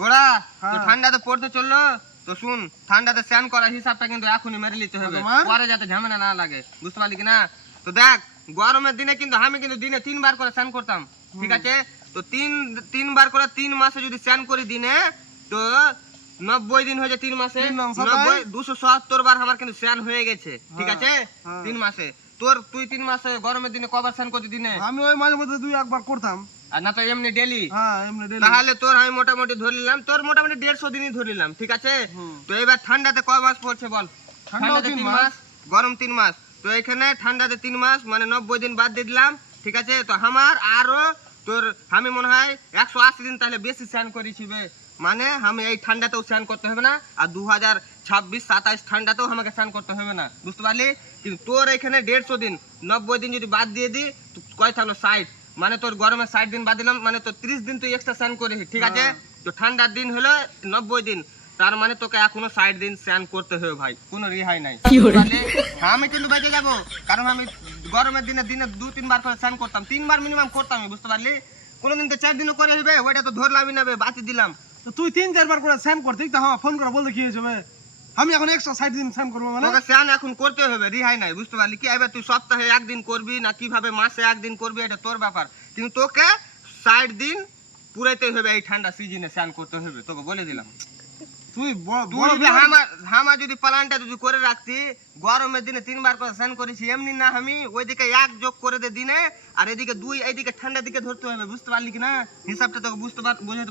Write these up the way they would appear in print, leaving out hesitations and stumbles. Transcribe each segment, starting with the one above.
তোরা তো ঠান্ডাতে পড়তে চললো তো শুন, ঠান্ডাতে স্নান করার হিসাবটা কিন্তু এখনই মেরে নিতে হবে, পরে যাতে ঝামেলা না লাগে, বুঝতে পারলি কিনা? তো দেখ, গরমের দিনে কিন্তু আমি কিন্তু দিনে 3 বার করে স্নান করতাম, ঠিক আছে? তো তিন বার করে 3 মাসে যদি স্নান করি দিনে, তো 90 দিন হয়ে যায় 3 মাসে, 270 বার আমার কিন্তু স্নান হয়ে গেছে, ঠিক আছে? 3 মাসে তুই 3 মাসে গরমের দিনে কবার স্নান করতি দিনে? আমি ওই মাঝে মধ্যে 2-1 বার করতাম। আর না তো এমনি ডেলি? হ্যাঁ, এমনি ডেলি। তাহলে তোর আমি মোটামুটি ধরলাম, তোর মোটামুটি 150 দিনই ধরলাম, ঠিক আছে? তো এবার ঠান্ডাতে কয় মাস পড়ছে বল? ঠান্ডাতে 3 মাস, গরম 3 মাস। তো এখানে ঠান্ডাতে 3 মাস মানে 90 দিন বাদ দিয়ে দিলাম, ঠিক আছে? তো আমার আরো তোর আমি মনে হয় 180 দিন তাহলে বেশি স্নান করেছিবে, মানে আমি এই ঠান্ডাতেও স্নান করতে হবে না, আর 2026-27 ঠান্ডাতেও আমাকে স্নান করতে হবে না, বুঝতে পারলি? কিন্তু তোর এখানে 150 দিন, 90 দিন যদি বাদ দিয়ে দিই তো কয় থাকলো 60, মানে তোর গরমে 60 দিন বাদ দিলাম, মানে তোর 30 দিন তুই এক্সট্রা স্নান করিস, ঠিক আছে? তো ঠান্ডার দিন হলো 90 দিন, তার মানে তোকে এখনো 60 দিন স্নান করতে হবে ভাই, কোনো রেহাই নাই। আমি কিন্তু বেঁচে যাবো, কারণ আমি গরমের দিনে দিনে 2-3 বার করে স্নান করতাম, 3 বার মিনিমাম করতাম, বুঝতে পারলি? কোনোদিন তো 4 দিনও করে হবে, ওইটা তো ধরলামই না, বাতি দিলাম। তো তুই 3-4 বার করে স্নান করতে তো হ্যাঁ ফোন করে বলতে কি হয়েছে? আমি এখন 160 দিন স্নান করবো, মানে তোকে স্নান এখন করতে হবে, রেহাই নাই, বুঝতে পারলি? কি এবার তুই সপ্তাহে 1 দিন করবি না কিভাবে মাসে 1 দিন করবি, এটা তোর ব্যাপার, কিন্তু তোকে 60 দিন পুরাইতে হবে, এই ঠান্ডা সিজনে স্নান করতে হবে, তোকে বলে দিলাম। তুই হামা যদি প্ল্যানটা যদি করে রাখতি, গরমের দিনে 3 বার করে স্নান করেছি, এমনি না আমি ওইদিকে 1 যোগ করে দে দিনে, আর এদিকে 2, এইদিকে ঠান্ডার দিকে ধরতে হবে, বুঝতে পারলি কিনা? হিসাবটা তোকে বুঝতে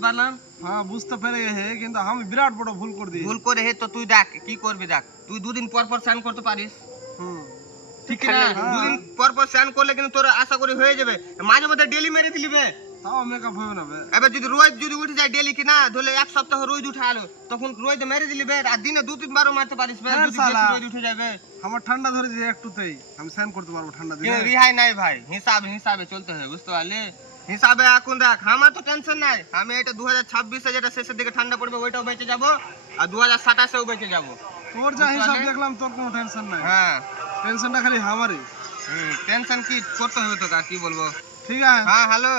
পারলাম। হ্যাঁ, বুঝতে পেরে গেছে, কিন্তু আমি বিরাট বড় ভুল করে দিই। ভুল করে হে তো তুই দেখ কি করবি, দেখ তুই 2 দিন পর পর স্নান করতে পারিস, ঠিক না? 2 দিন পর পর স্নান করলে কিন্তু তোর আশা করি হয়ে যাবে, মাঝে মধ্যে ডেলি মেরে দিলিবে, তাও মেকআপ হবে না। এবার যদি রোজ যদি উঠে যায় ডেলি কিনা, ধরলে 1 সপ্তাহ রোজ উঠে আলো, তখন রোজ মেরে দিলি বে, আর দিনে 2-3 বারও মারতে পারিস বে, যদি রোজ উঠে যাবে। আমার ঠান্ডা ধরে যে একটুতেই আমি স্নান করতে পারবো ঠান্ডা দিনে। রেহাই নাই ভাই, হিসাবে চলতে হবে, বুঝতে পারলি? হিসাবে এখন দেখ, আমার তো টেনশন নাই, আমি এটা 2026-এ যেটা শেষের দিকে ঠান্ডা পড়বে ওইটাও বেঁচে যাবো, আর 2027-এও বেঁচে যাবো। তোর যা হিসাব দেখলাম তোর কোনো টেনশন নাই। হ্যাঁ, টেনশনটা খালি আমারই। টেনশন কি করতে হবে তোকে, আর কি বলবো? ঠিক আছে। হ্যাঁ, হ্যালো।